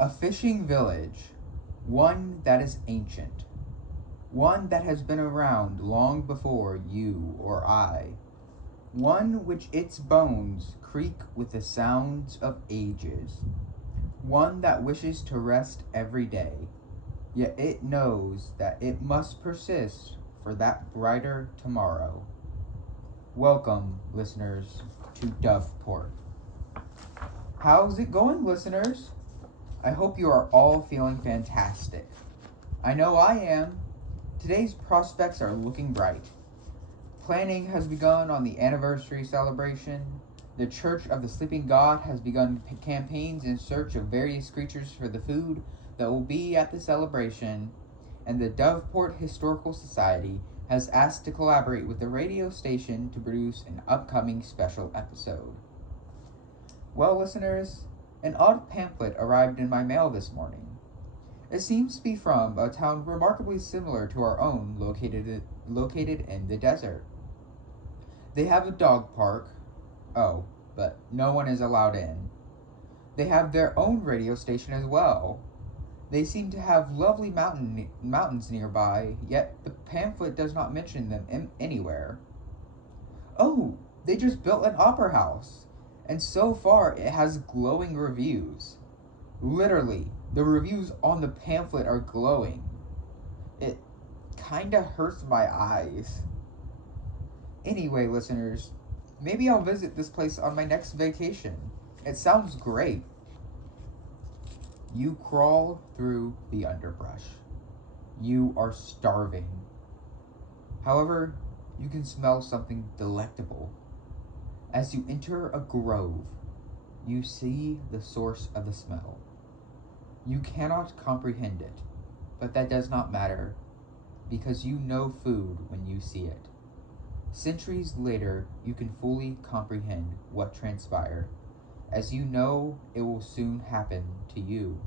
A fishing village, one that is ancient, one that has been around long before you or I, one which its bones creak with the sounds of ages, one that wishes to rest every day, yet it knows that it must persist for that brighter tomorrow. Welcome, listeners, to DOVEPOERT. How's it going, listeners? I hope you are all feeling fantastic. I know I am. Today's prospects are looking bright. Planning has begun on the anniversary celebration. The Church of the Sleeping God has begun campaigns in search of various creatures for the food that will be at the celebration. And the Doveport Historical Society has asked to collaborate with the radio station to produce an upcoming special episode. Well, listeners, an odd pamphlet arrived in my mail this morning. It seems to be from a town remarkably similar to our own, located in the desert. They have a dog park. Oh, but no one is allowed in. They have their own radio station as well. They seem to have lovely mountains nearby, yet the pamphlet does not mention them anywhere. Oh, they just built an opera house, and so far it has glowing reviews. Literally, the reviews on the pamphlet are glowing. It kinda hurts my eyes. Anyway, listeners, maybe I'll visit this place on my next vacation. It sounds great. You crawl through the underbrush. You are starving. However, you can smell something delectable. As you enter a grove, you see the source of the smell. You cannot comprehend it, but that does not matter, because you know food when you see it. Centuries later, you can fully comprehend what transpired, as you know it will soon happen to you.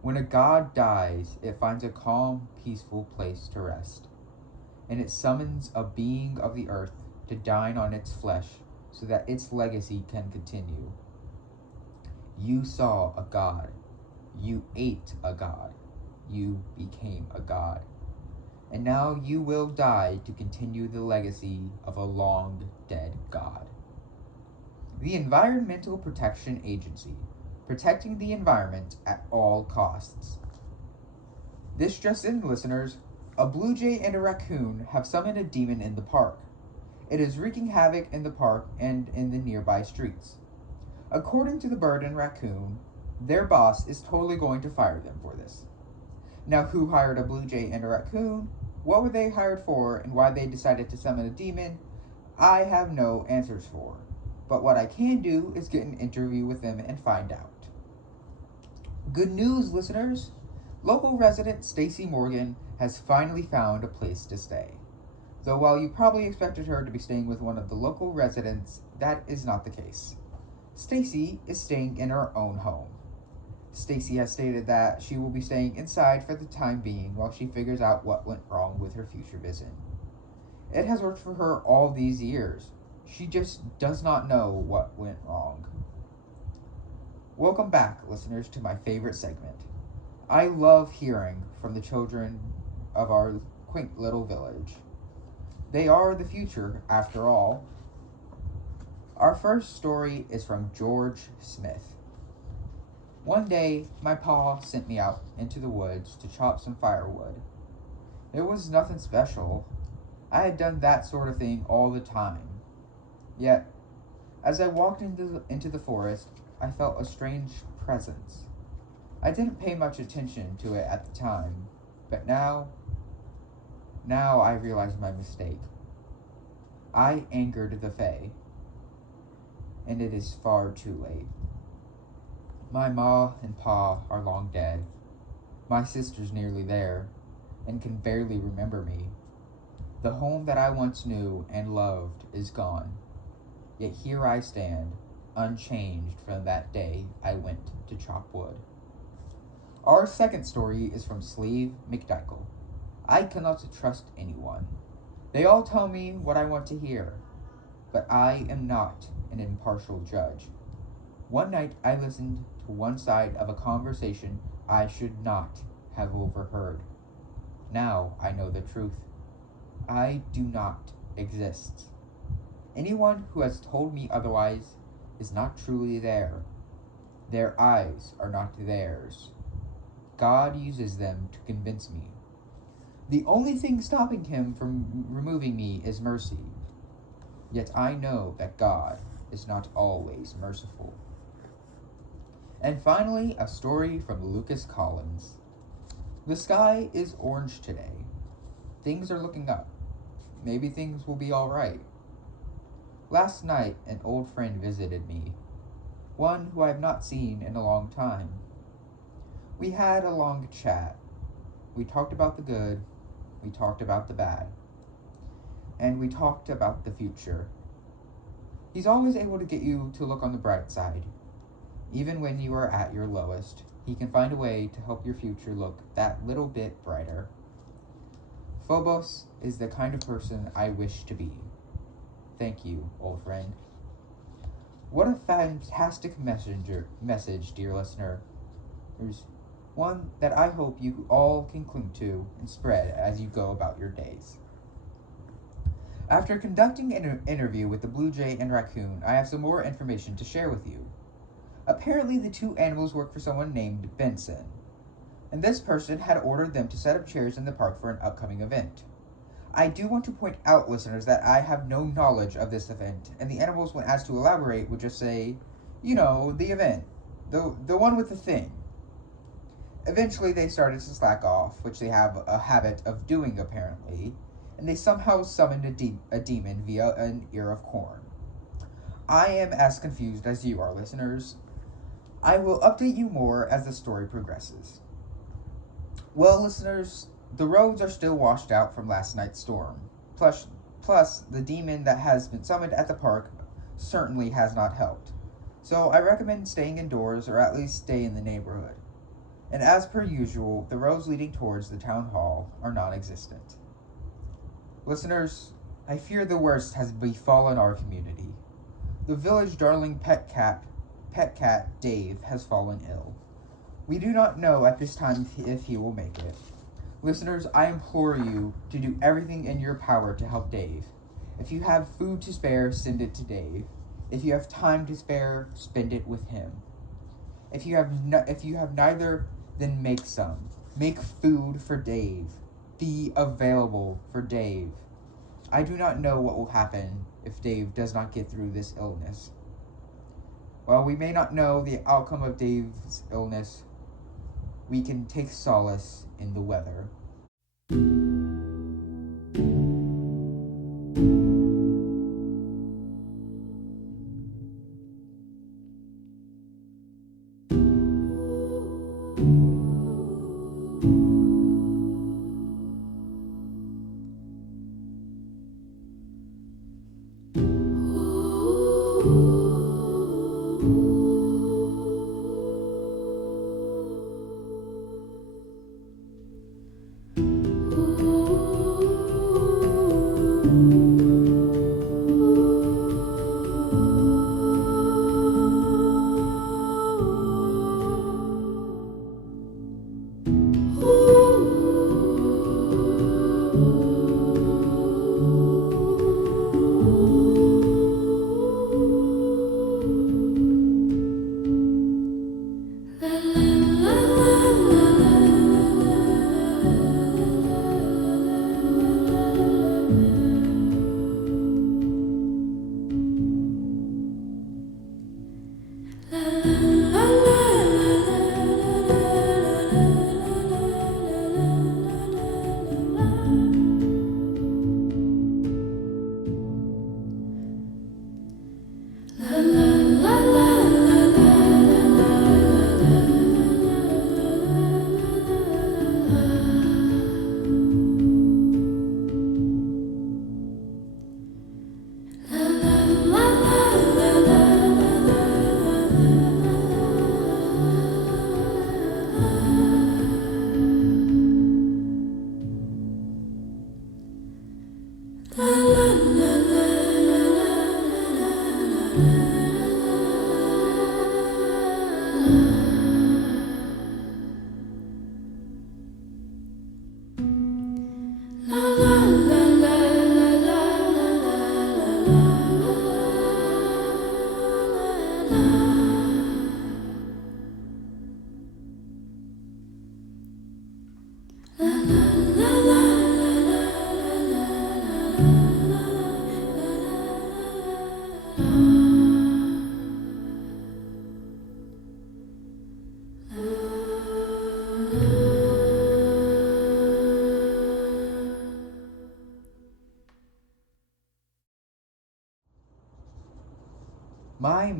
When a god dies, it finds a calm, peaceful place to rest, and it summons a being of the earth to dine on its flesh so that its legacy can continue. You saw a god. You ate a god. You became a god. And now you will die to continue the legacy of a long dead god. The Environmental Protection Agency, protecting the environment at all costs. This just in, listeners, a blue jay and a raccoon have summoned a demon in the park. It is wreaking havoc in the park and in the nearby streets. According to the bird and raccoon, their boss is totally going to fire them for this. Now, who hired a blue jay and a raccoon? What were they hired for, and why they decided to summon a demon? I have no answers for. But what I can do is get an interview with them and find out. Good news, listeners! Local resident Stacy Morgan has finally found a place to stay. Though while you probably expected her to be staying with one of the local residents, that is not the case. Stacy is staying in her own home. Stacy has stated that she will be staying inside for the time being while she figures out what went wrong with her future visit. It has worked for her all these years. She just does not know what went wrong. Welcome back, listeners, to my favorite segment. I love hearing from the children of our quaint little village. They are the future, after all. Our first story is from George Smith. One day, my pa sent me out into the woods to chop some firewood. It was nothing special. I had done that sort of thing all the time. Yet, as I walked into the forest, I felt a strange presence. I didn't pay much attention to it at the time, but now I realize my mistake. I angered the Fae, and it is far too late. My ma and pa are long dead. My sister's nearly there, and can barely remember me. The home that I once knew and loved is gone. Yet here I stand, unchanged from that day I went to chop wood. Our second story is from Slave McDykel. I cannot trust anyone. They all tell me what I want to hear, but I am not an impartial judge. One night I listened to one side of a conversation I should not have overheard. Now I know the truth. I do not exist. Anyone who has told me otherwise is not truly there. Their eyes are not theirs. God uses them to convince me. The only thing stopping him from removing me is mercy. Yet I know that God is not always merciful. And finally, a story from Lucas Collins. The sky is orange today. Things are looking up. Maybe things will be alright. Last night, an old friend visited me, one who I have not seen in a long time. We had a long chat. We talked about the good, we talked about the bad, and we talked about the future. He's always able to get you to look on the bright side. Even when you are at your lowest, he can find a way to help your future look that little bit brighter. Phobos is the kind of person I wish to be. Thank you, old friend. What a fantastic message, dear listener. There's one that I hope you all can cling to and spread as you go about your days. After conducting an interview with the blue jay and raccoon, I have some more information to share with you. Apparently, the two animals work for someone named Benson, and this person had ordered them to set up chairs in the park for an upcoming event. I do want to point out, listeners, that I have no knowledge of this event, and the animals, when asked to elaborate, would just say, the event, the one with the thing. Eventually, they started to slack off, which they have a habit of doing, apparently, and they somehow summoned a demon via an ear of corn. I am as confused as you are, listeners. I will update you more as the story progresses. Well, listeners, the roads are still washed out from last night's storm. Plus, the demon that has been summoned at the park certainly has not helped. So I recommend staying indoors or at least stay in the neighborhood. And as per usual, the roads leading towards the town hall are non-existent. Listeners, I fear the worst has befallen our community. The village darling pet cat Dave has fallen ill. We do not know at this time if he will make it. Listeners, I implore you to do everything in your power to help Dave. If you have food to spare, send it to Dave. If you have time to spare, spend it with him. If you have neither, then make some. Make food for Dave. Be available for Dave. I do not know what will happen if Dave does not get through this illness. While we may not know the outcome of Dave's illness, we can take solace in the weather.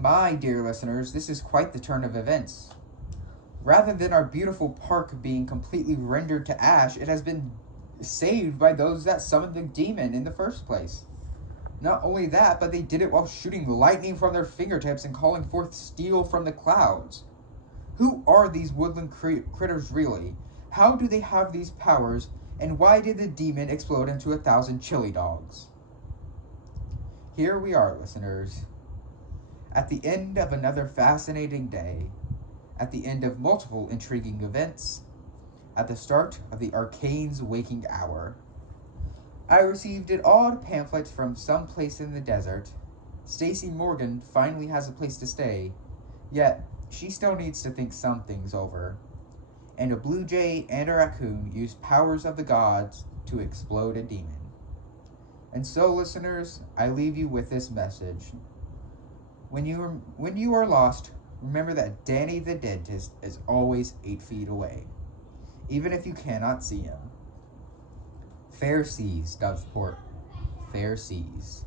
My dear listeners, this is quite the turn of events. Rather than our beautiful park being completely rendered to ash, it has been saved by those that summoned the demon in the first place. Not only that, but they did it while shooting lightning from their fingertips and calling forth steel from the clouds. Who are these woodland critters really? How do they have these powers? And why did the demon explode into 1,000 chili dogs? Here we are, listeners. At the end of another fascinating day, at the end of multiple intriguing events, at the start of the arcane's waking hour. I received an odd pamphlet from some place in the desert. Stacy Morgan finally has a place to stay, yet she still needs to think some things over. And a blue jay and a raccoon use powers of the gods to explode a demon. And so, listeners, I leave you with this message. When you are lost, remember that Danny the dentist is always 8 feet away, even if you cannot see him. Fair seas, DOVEPOERT. Fair seas.